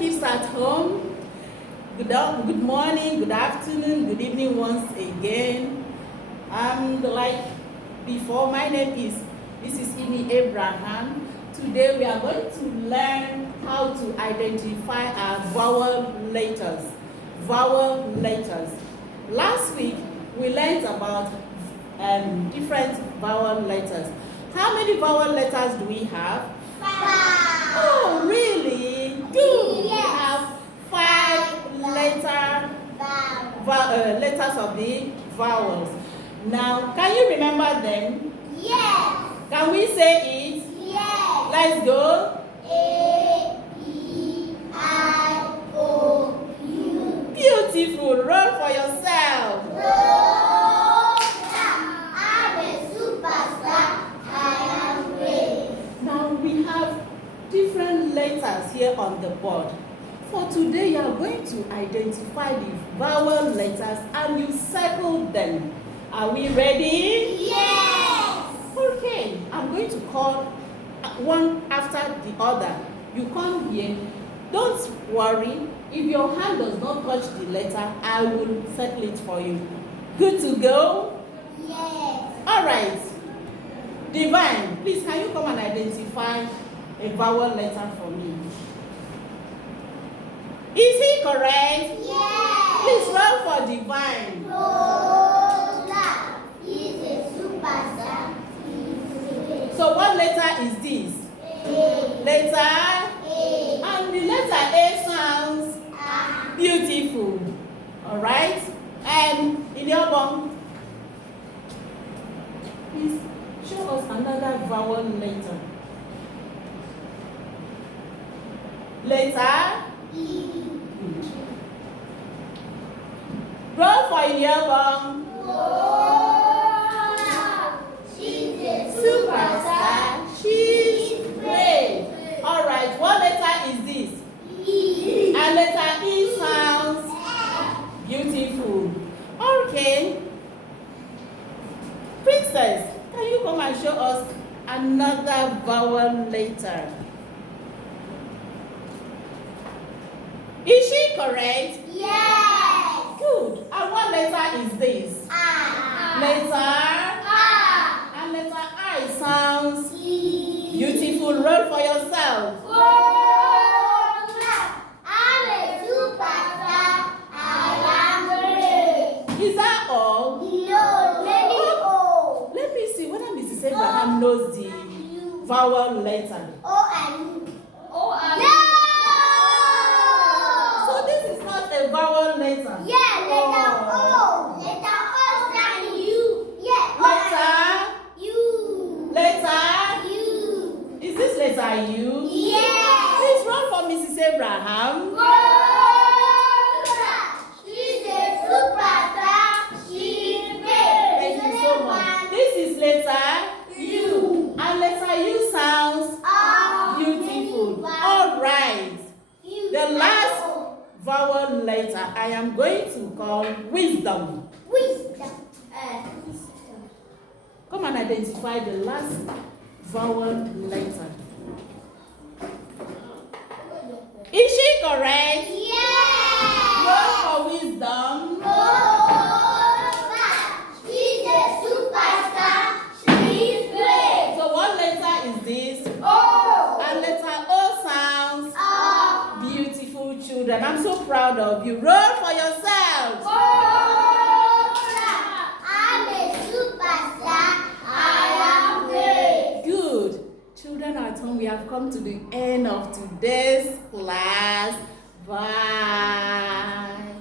relatives at home. Good morning, good afternoon, good evening once again. Like before, my name is Mrs. Imi Abraham. Today we are going to learn how to identify our vowel letters. Vowel letters. Last week we learned about different vowel letters. How many vowel letters do we have? 5. Oh, really? Good. Yes. We have 5 letters of the vowels. Now, can you remember them? Yes. Can we say it? Yes. Let's go. A-E-I-O-U. Beautiful. Roll for yourself. I'm a superstar. I am great. Now we have different letters here on the board. For today, you are going to identify the vowel letters and you circle them. Are we ready? Yes. Okay, I'm going to call one after the other. You come here. Don't worry. If your hand does not touch the letter, I will circle it for you. Good to go? Yes. All right. Divine, please can you come and identify a vowel letter for me? Is he correct? Yes. Please roll for Divine. Lola is a superstar. So what letter is this? A. Letter? A. And the letter A sounds beautiful. All right? And in your bone, please show us another vowel letter. Letter? E. Good. Roll for your bone. Lola, she's a Superstar. She's great. All right. What letter is this? E. And letter E sounds beautiful. Okay. Princess, can you come and show us another vowel letter? Is she correct? Yes. Good. And what letter is this? Letter? And letter I sounds beautiful. Roll for yourself. I'm a superstar. I am great. Is that all? No, let me go. Let me see whether Mrs. Abraham knows the vowel letter. No. So this is not a vowel letter. Yeah, letter O. Letter O and U. Yeah. Letter? U. Letter? U. Is this letter U? Yes. Please run for Mrs. Abraham. She's a superstar. She's great. Thank you so much. This is letter U. And letter U sounds beautiful. All right. The last vowel letter I am going to call wisdom. Wisdom. Come and identify the last vowel letter. Is she correct? Yes. Roll for wisdom. Lola, she's a superstar. She's great. So what letter is this? O. And letter O sounds beautiful, children. I'm so proud of you. Roll for yourselves. I'm a superstar. I am great. Good. Children at home, we have come to the end of today's class. Bye.